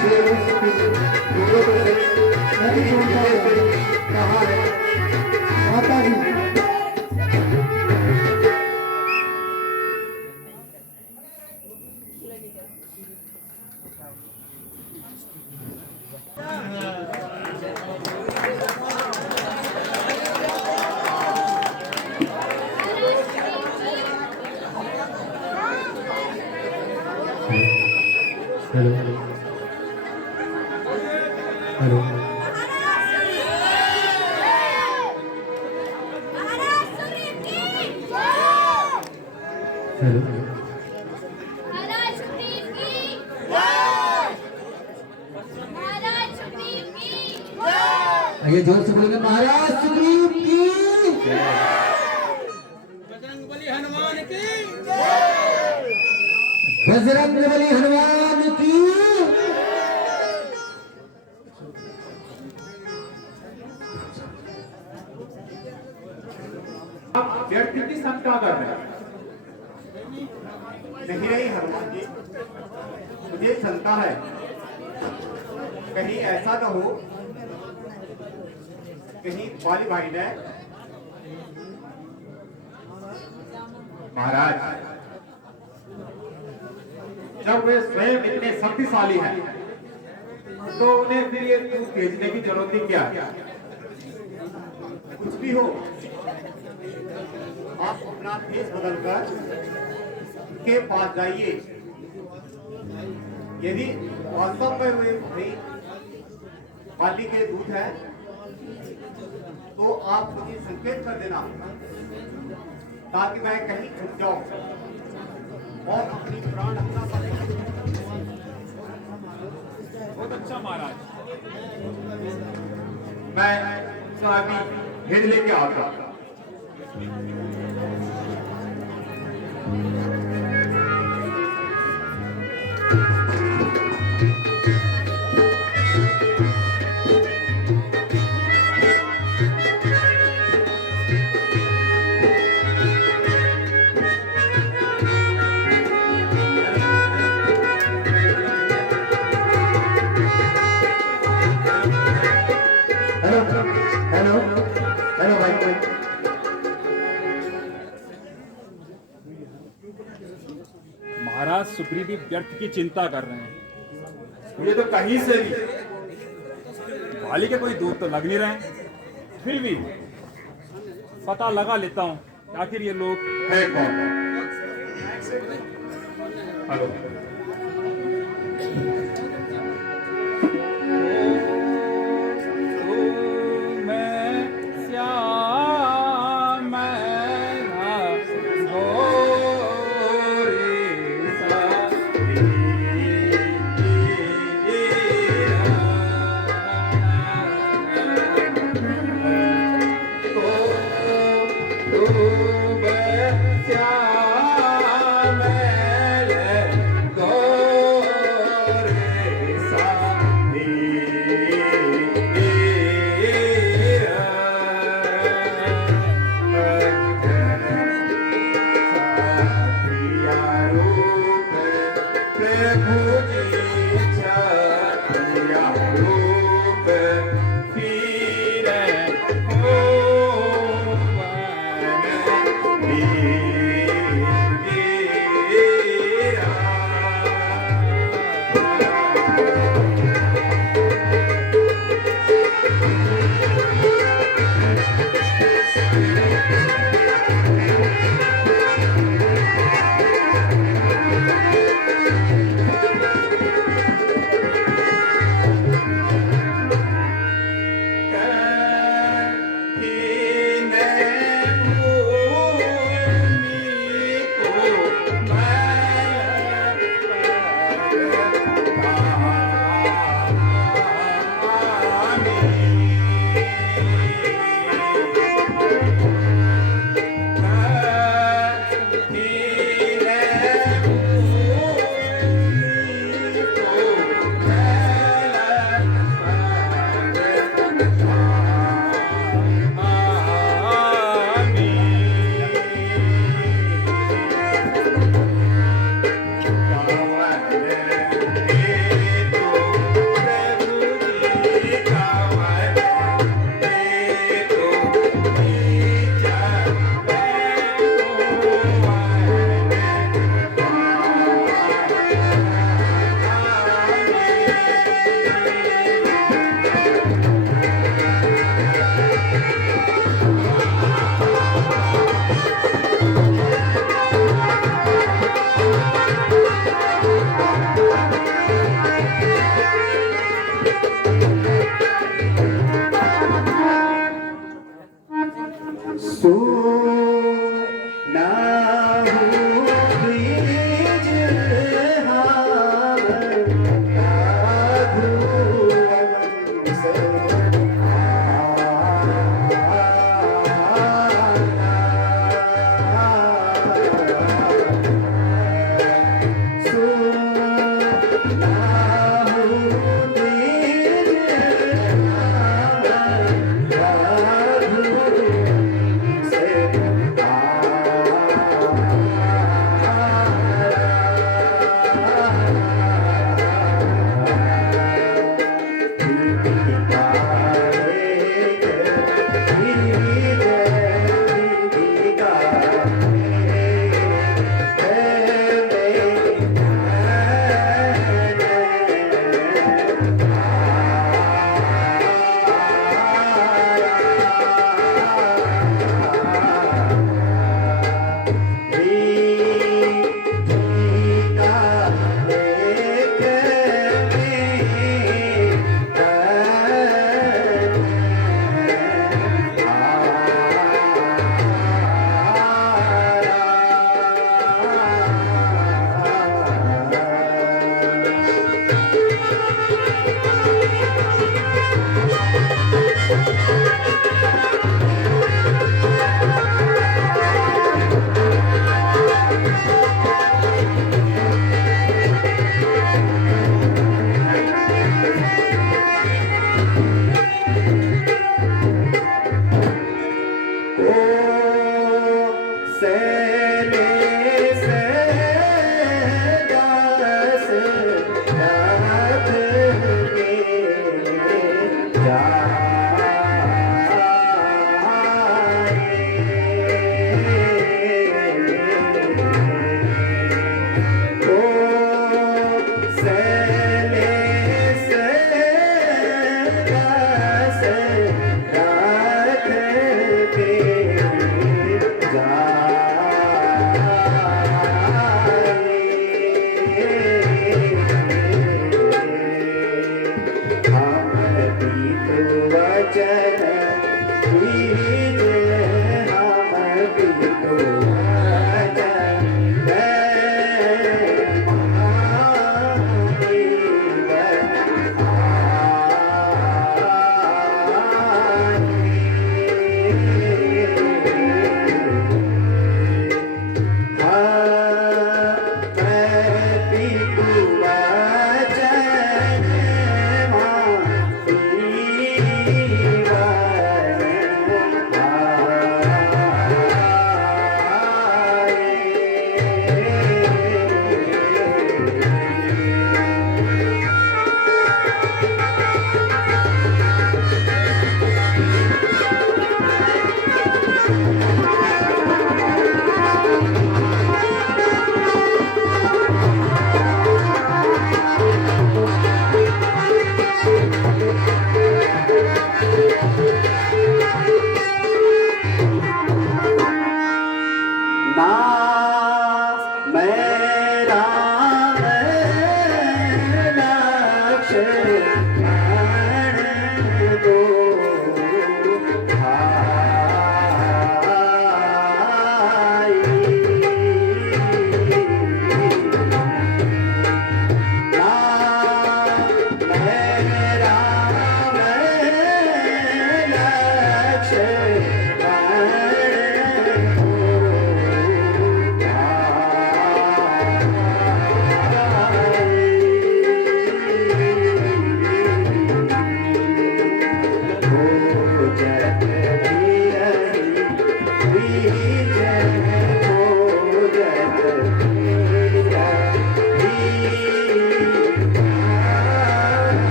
शेर उसकी बोलो तो सही, नहीं सुनता है कहाँ है माता जी। हेलो हेलो हेलो महाराज सुग्रीव की जय। महाराज सुग्रीव की जय। आइए जोर से बोलेंगे महाराज सुग्रीव की बजरंगबली हनुमान की बजरंगबली हनुमान की। आप व्यक्ति की शंका कर रहे हैं। नहीं हनुमान जी, मुझे शंका है कहीं ऐसा न हो कहीं वाली भाई ने महाराज जब वे स्वयं इतने शक्तिशाली हैं तो उन्हें फिर ये दूध भेजने की जरूरत ही क्या? कुछ भी हो आप अपना भेष बदलकर के पास जाइए। यदि वास्तव में वे भाई बाली के दूध है तो आप मुझे संकेत कर देना ताकि मैं कहीं छुप जाऊं और अपनी प्राण रक्षा करें। बहुत अच्छा महाराज। मैं चाबी भेज लेके आता हूं। हेलो हेलो हेलो भाई महाराज सुग्रीव व्यर्थ की चिंता कर रहे हैं। मुझे तो कहीं से भी वाली के कोई दूध तो लग नहीं रहे, फिर भी पता लगा लेता हूँ आखिर ये लोग है कौन? हेलो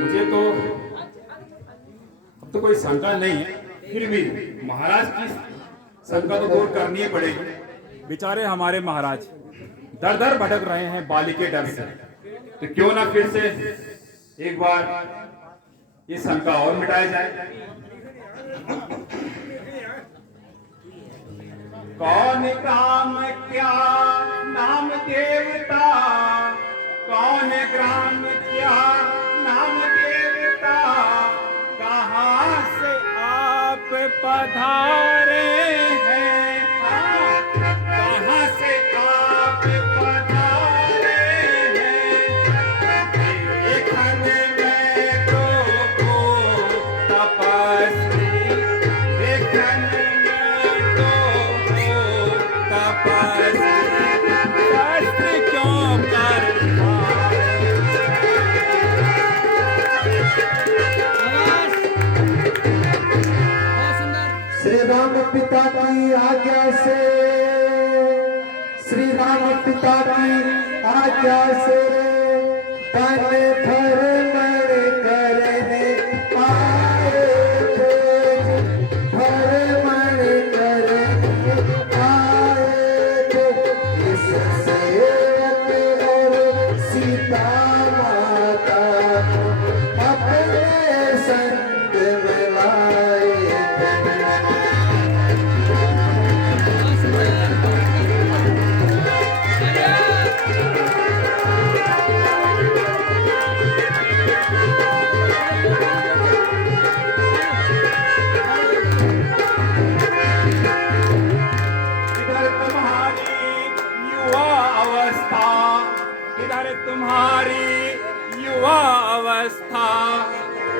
मुझे तो अब तो कोई शंका नहीं है, फिर भी महाराज की शंका तो दूर करनी ही पड़ेगी। बेचारे हमारे महाराज दर दर भटक रहे हैं बाली के डर से, तो क्यों ना फिर से एक बार ये शंका और मिटाया जाए। कौन काम क्या नाम देवता, कौन ग्राम क्या नाम देवता, कहाँ से आप पधारे हैं, कहाँ से आप पधारे हैं। देखन में तो तपस्वी, देखन में तो तपस्वी, कष्ट क्यों कर श्री राम पिता की आज्ञा से, श्री राम पिता की आज्ञा से तन धर्मण करने आए थे, धर्मण करने आए थे। इस सेवक और सीता माता को अपने संग में लाए थे। इधर तुम्हारी युवा अवस्था,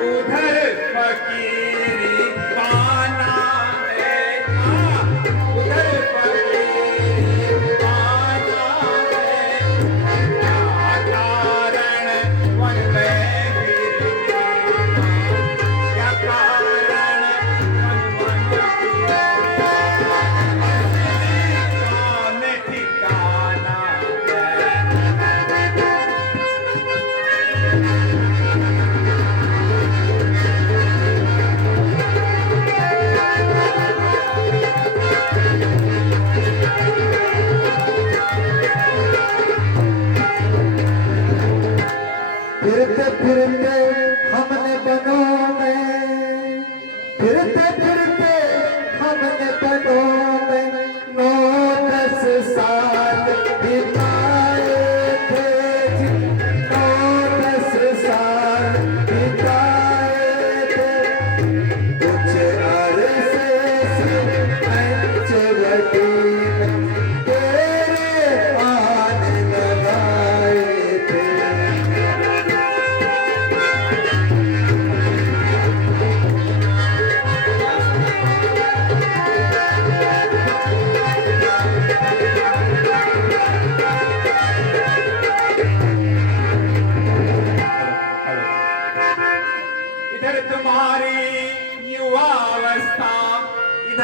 उधर फकीरी पाना है, उधर फकीरी पाना है। क्या कारण वन में फिरना, क्या कारण वन फिरना, कौन ठिकाना है।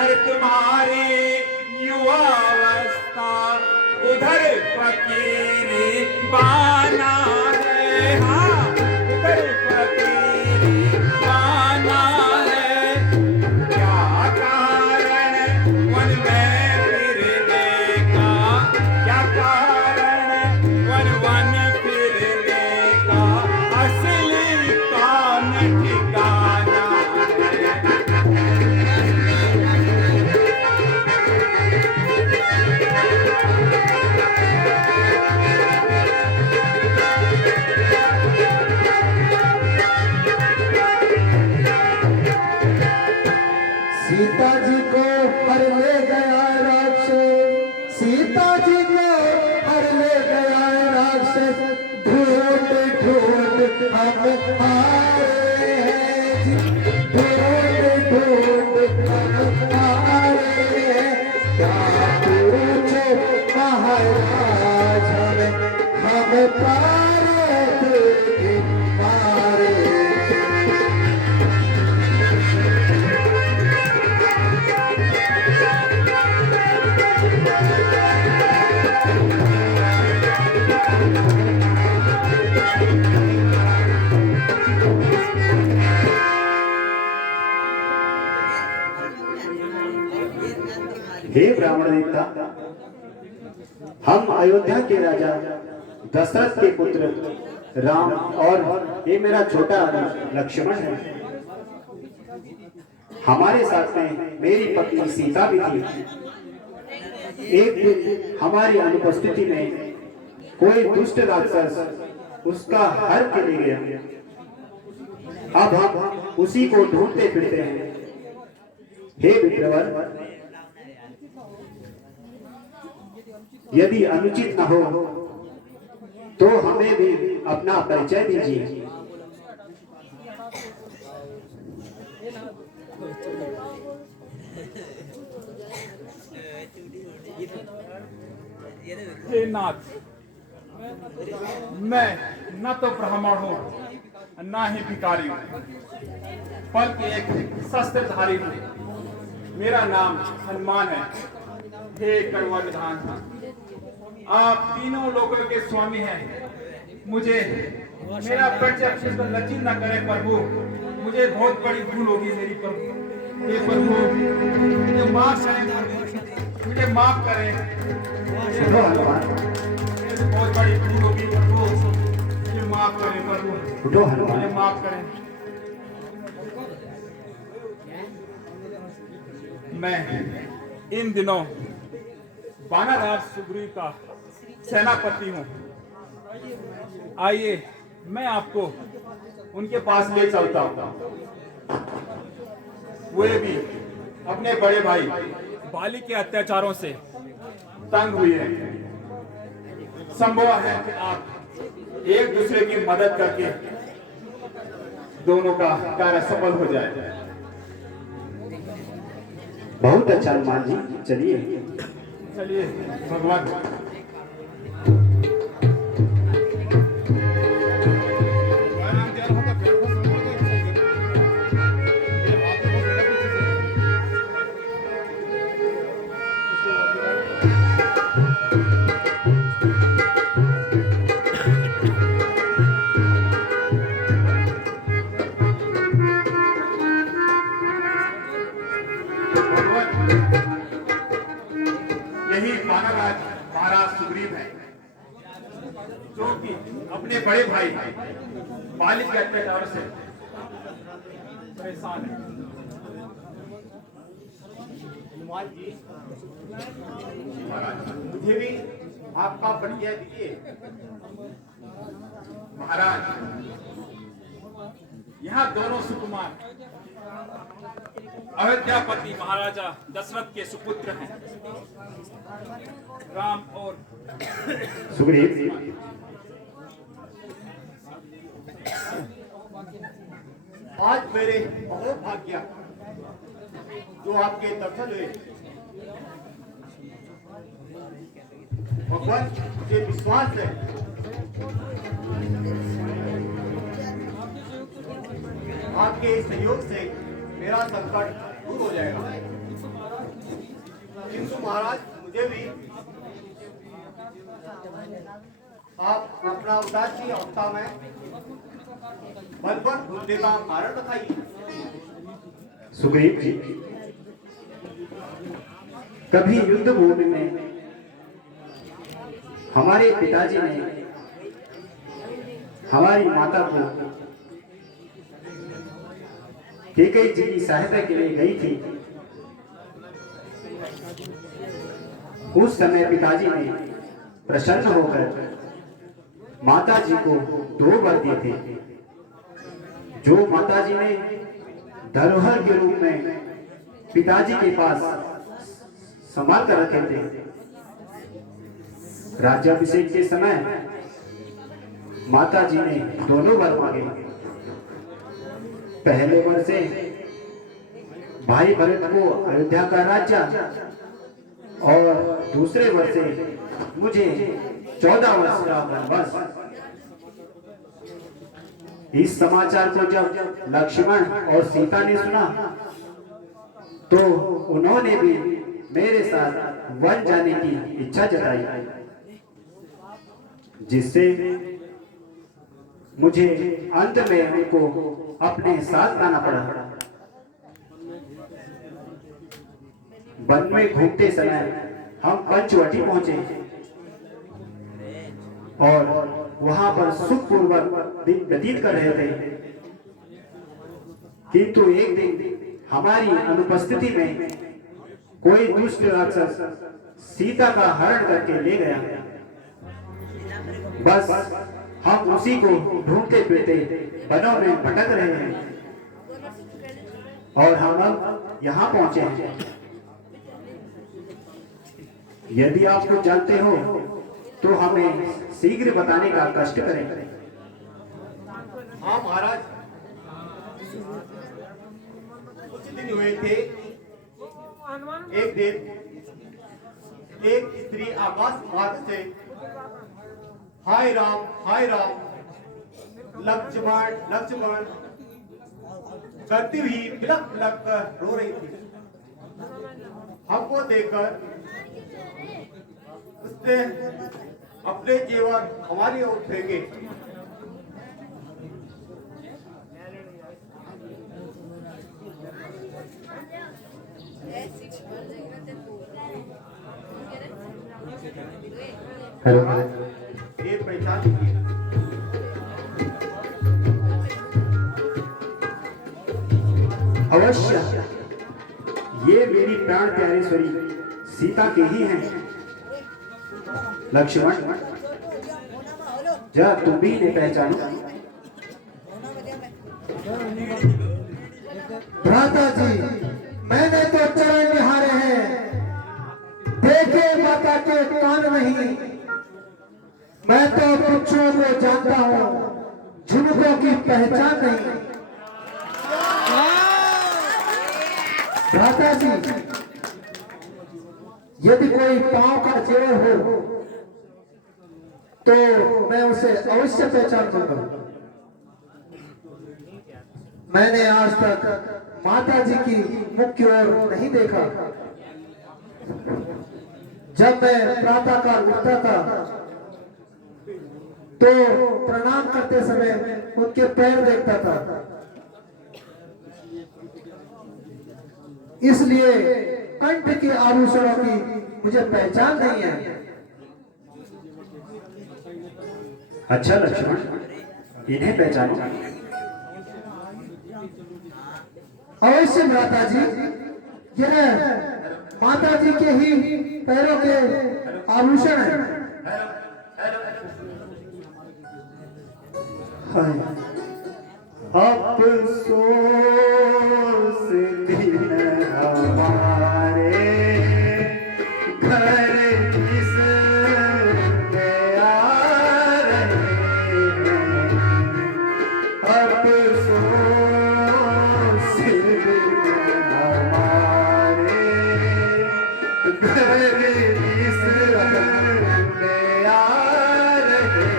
इधर तुम्हारी युवावस्था, उधर फकीरी बाना है। हाँ, उधर फकीरी बाना है। क्या कारण वन में फिरने का, क्या कारण वन वन फिरने का, असली कौन ठिकाना है। सीता जी को हर ले गया राक्षस, सीता जी को हर ले गया राक्षस, ढूंढ ढूंढ हम आए हैं जी, ढूंढ ढूंढ हम आए हैं। क्या पूछो महाराज हमें, हम भारत के मारे। हे ब्राह्मण देवता, हम अयोध्या के राजा दशरथ के पुत्र राम और ये मेरा छोटा लक्ष्मण है। हमारे साथ में मेरी पत्नी सीता भी थी। एक दिन हमारी अनुपस्थिति में कोई दुष्ट राक्षस उसका हर के ले गया। अब हम उसी को ढूंढते फिरते हैं। हे विप्रवर, यदि अनुचित न हो तो हमें भी अपना परिचय दीजिए। हे नाथ, मैं न तो ब्राह्मण हूँ न ही भिखारी हूँ, बल्कि एक शस्त्रधारी हूँ। मेरा नाम हनुमान है। हे कड़वा विधान, आप तीनों लोगों के स्वामी हैं। मुझे मेरा परिचय अच्छे से लज्जित न करें प्रभु, मुझे बहुत बड़ी भूल होगी मेरी प्रभु। हे प्रभु, मुझे माफ करें, मुझे माफ करें। सुनो हनुमान, मुझे बहुत बड़ी भूल होगी प्रभु, मुझे माफ करें प्रभु, उठो हनुमान। मुझे माफ करें। मैं इन दिनों वानरराज सुग्रीव का सेनापति हूँ। आइए मैं आपको उनके पास ले चलता हूँ। वे भी अपने बड़े भाई बाली के अत्याचारों से तंग हुए हैं। संभव है कि आप एक दूसरे की मदद करके दोनों का कार्य सफल हो जाए। बहुत अच्छा हनुमान जी, चलिए। चलिए भगवान। यही वानरराज महाराज सुग्रीव है, जो कि अपने बड़े भाई बाली के अत्याचार से परेशान है। हनुमान जी, मुझे भी आपका परिचय दीजिए। महाराज, यहाँ दोनों सुकुमार अयोध्यापति महाराजा दशरथ के सुपुत्र हैं, राम और सुग्रीव। आज मेरे बहुत भाग्य जो आपके दर्शन हुए। भगवान, मुझे विश्वास है आपके सहयोग से मेरा संकट दूर हो जाएगा। तो महाराज मुझे भी आप अपना उदासी अवस्था में बलबल ढूंढने का कारण बताइए। सुग्रीव जी, कभी युद्ध भूमि में हमारे पिताजी ने हमारी माता को कैकेयी जी की सहायता के लिए गई थी। उस समय पिताजी ने प्रसन्न होकर माता जी को 2 वर दिए थे, जो माता जी ने धरोहर के रूप में पिताजी के पास संभाल कर रखे थे। राज्याभिषेक के समय माता जी ने दोनों वर मांगे। पहले वर से भाई भरत को अयोध्या का राज्य और दूसरे वर से मुझे 14 वर्ष का वनवास। इस समाचार को जब लक्ष्मण और सीता ने सुना तो उन्होंने भी मेरे साथ वन जाने की इच्छा जताई, जिससे मुझे अंत में उनको अपने साथ लाना पड़ा। वन में घूमते समय हम पंचवटी पहुंचे और वहां पर सुखपूर्वक दिन व्यतीत कर रहे थे, किंतु एक दिन हमारी अनुपस्थिति में कोई दुष्ट राक्षस सीता का हरण करके ले गया। बस हम उसी को ढूंढते फिरते वनों में भटक रहे हैं और हम अब यहाँ पहुंचे हैं। यदि आप कुछ जानते हो तो हमें शीघ्र बताने का कष्ट करें। हाँ महाराज, कुछ दिन हुए थे, एक दिन एक स्त्री आकाश मार्ग से हाय राम लक्ष्मण लक्ष्मण करती हुई बिलक बिलक कर रो रही थी। हमको देखकर उसने अपने जेवर हमारी ओर फेंके। हेलो, ये पहचान की अवश्य ये मेरी प्राण प्यारेश्वरी सीता के ही हैं। लक्ष्मण, जा तुम भी इन्हें पहचानो। भ्राता जी, मैंने तो चरण निहारे हैं, देखे माता के कान नहीं। मैं तो वृक्षों को जानता हूँ, झुमकों की पहचान नहीं। भ्राता जी, यदि कोई पांव का जेवर हो तो मैं उसे अवश्य पहचान दूंगा। मैंने आज तक माता जी की मुख की ओर नहीं देखा। जब मैं प्रातः काल उठता था तो प्रणाम करते समय उनके पैर देखता था, इसलिए कंठ के आभूषणों की मुझे पहचान नहीं है। अच्छा लक्ष्मण, इन्हें पहचानो। अवश्य भ्राता जी, यह माता जी के ही पैरों के आभूषण हैं। अफसोस दिन हमारे घर किस में आ रहे हैं। अफसोस दिन हमारे घर किस में आ रहे हैं।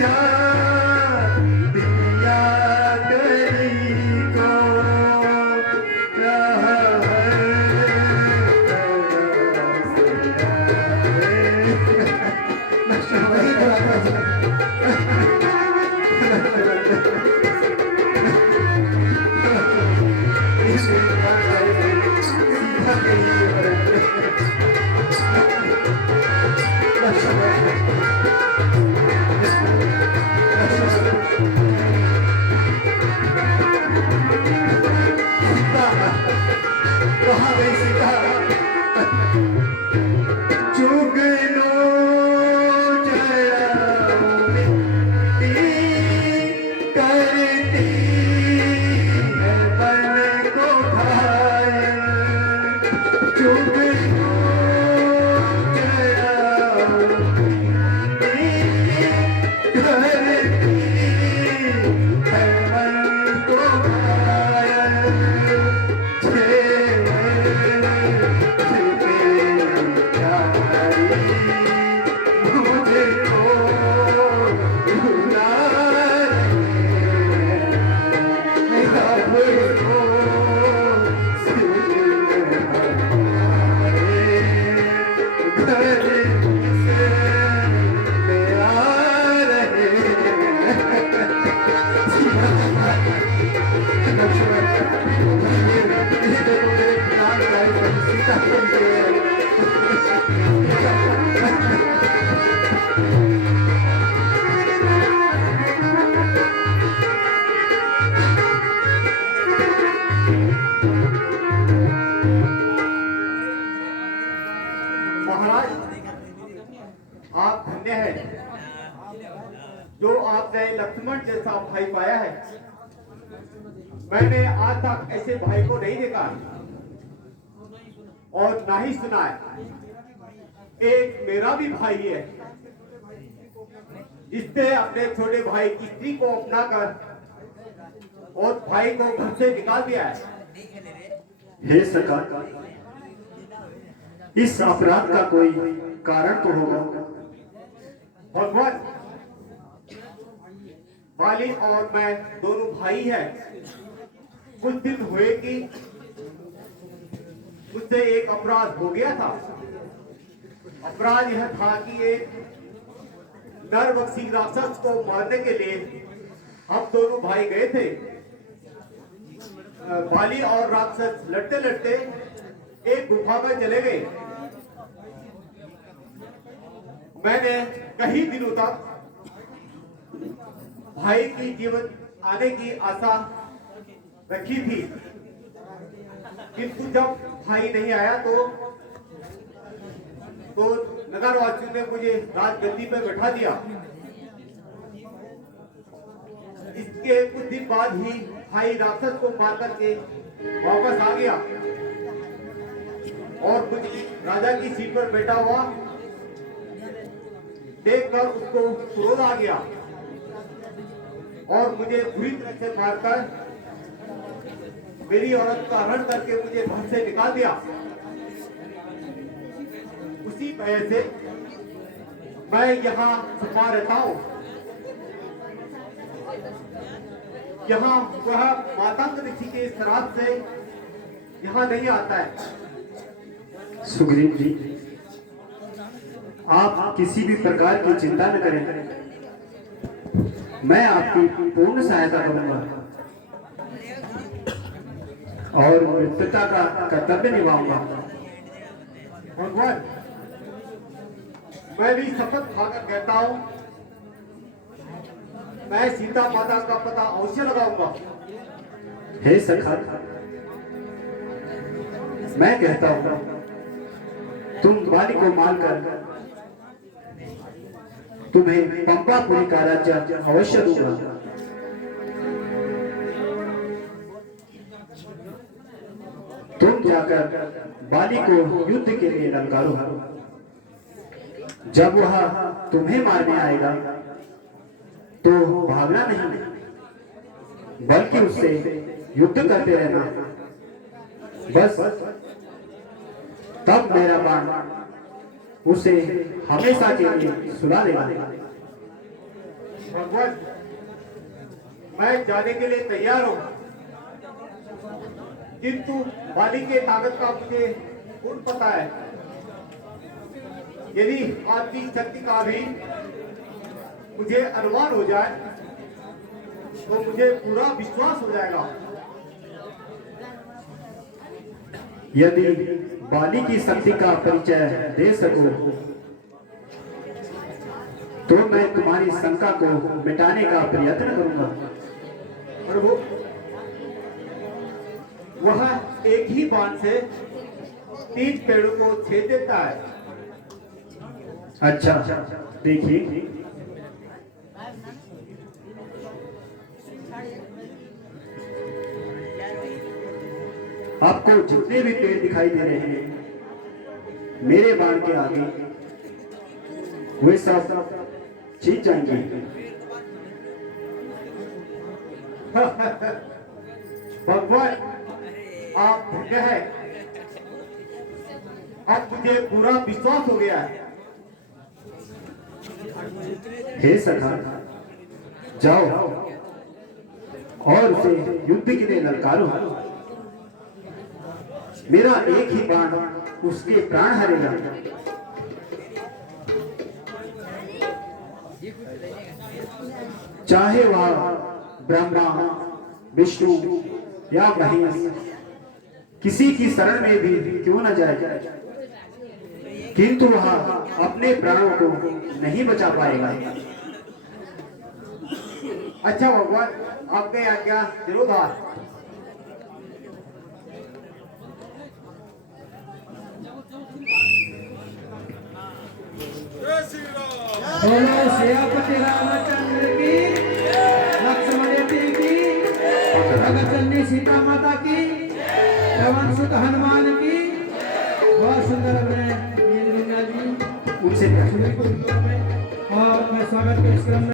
जा दिया तेरी को रहा कहाँ गई सीता चुगनो जड़ती करती है बन को घायल चुगनो जड़ती करती है बन को घायल महाराज आप धन्य हैं जो आपने लक्ष्मण जैसा भाई पाया है। मैंने आज तक ऐसे भाई को नहीं देखा और ना ही सुना है। एक मेरा भी भाई है जिसने अपने छोटे भाई की स्त्री को अपनाकर और भाई को घर से निकाल दिया है। हे सखा, इस अपराध का कोई कारण तो होगा। भगवान, वाली और मैं दोनों भाई हैं। कुछ दिन हुए कि मुझसे एक अपराध हो गया था। अपराध यह था कि एक नरभक्षी राक्षस को मारने के लिए हम दोनों भाई गए थे। बाली और राक्षस लड़ते लड़ते एक गुफा में चले गए। मैंने कई दिनों तक भाई की जीवन आने की आशा रखी थी, किंतु जब भाई नहीं आया तो नगरवासियों ने मुझे राजगद्दी पे बैठा दिया। इसके कुछ दिन बाद ही भाई राक्षस को मार करके वापस आ गया और मुझे राजा की सीट पर बैठा हुआ देखकर उसको क्रोध आ गया और मुझे बुरी तरह से मारकर मेरी औरत का हरण करके मुझे घर से निकाल दिया। उसी वजह से मैं यहाँ छुपा रहता हूँ। यहाँ वह मातंग ऋषि के श्राप से यहाँ नहीं आता है। सुग्रीव जी, आप किसी भी प्रकार की चिंता न करें, मैं आपकी पूर्ण सहायता करूंगा और मित्रता का कर्तव्य निभाऊंगा। भगवान, मैं भी शपथ खाकर कहता हूँ, मैं सीता माता का पता अवश्य लगाऊंगा। हे सखा, मैं कहता हूँ तुम बाली को मारकर तुम्हें पंपापुरी का राज्य अवश्य दूंगा। तुम जाकर बाली को युद्ध के लिए ललकारो। जब वह तुम्हें मारने आएगा तो भागना नहीं, बल्कि उससे युद्ध करते रहना। बस तब मेरा बाण उसे हमेशा के लिए सुला देगा। भगवान, मैं जाने के लिए तैयार हूं, किंतु बाली के ताकत का मुझे पूर्ण पता है। यदि आपकी शक्ति का भी मुझे अनुमान हो जाए तो मुझे पूरा विश्वास हो जाएगा। यदि बाली की शक्ति का परिचय दे सको तो मैं तुम्हारी शंका को मिटाने का प्रयत्न करूंगा। और वह एक ही बाण से 3 पेड़ों को छेद देता है। अच्छा, देखिए, आपको जितने भी पेड़ दिखाई दे रहे हैं मेरे बाण के आगे वे सब चीज जाएंगे। भगवान, आप धन्य है, अब मुझे पूरा विश्वास हो गया है। हे सखा, जाओ और उसे युद्ध के लिए ललकारो। मेरा एक ही बाण उसके प्राण हरेगा। चाहे वह ब्रह्मा, विष्णु या महेश किसी की शरण में भी क्यों न जाए, किंतु वह अपने प्राणों को नहीं बचा पाएगा। अच्छा भगवान, आपके आज्ञा तिरुधार। बोलो सियापति रामचंद्र की, लक्ष्मण जी की, जगतजननी सीता माता की, पवन सुत हनुमान की। बहुत सुंदर अपने जी उनसे और मैं स्वागत के इस क्रम में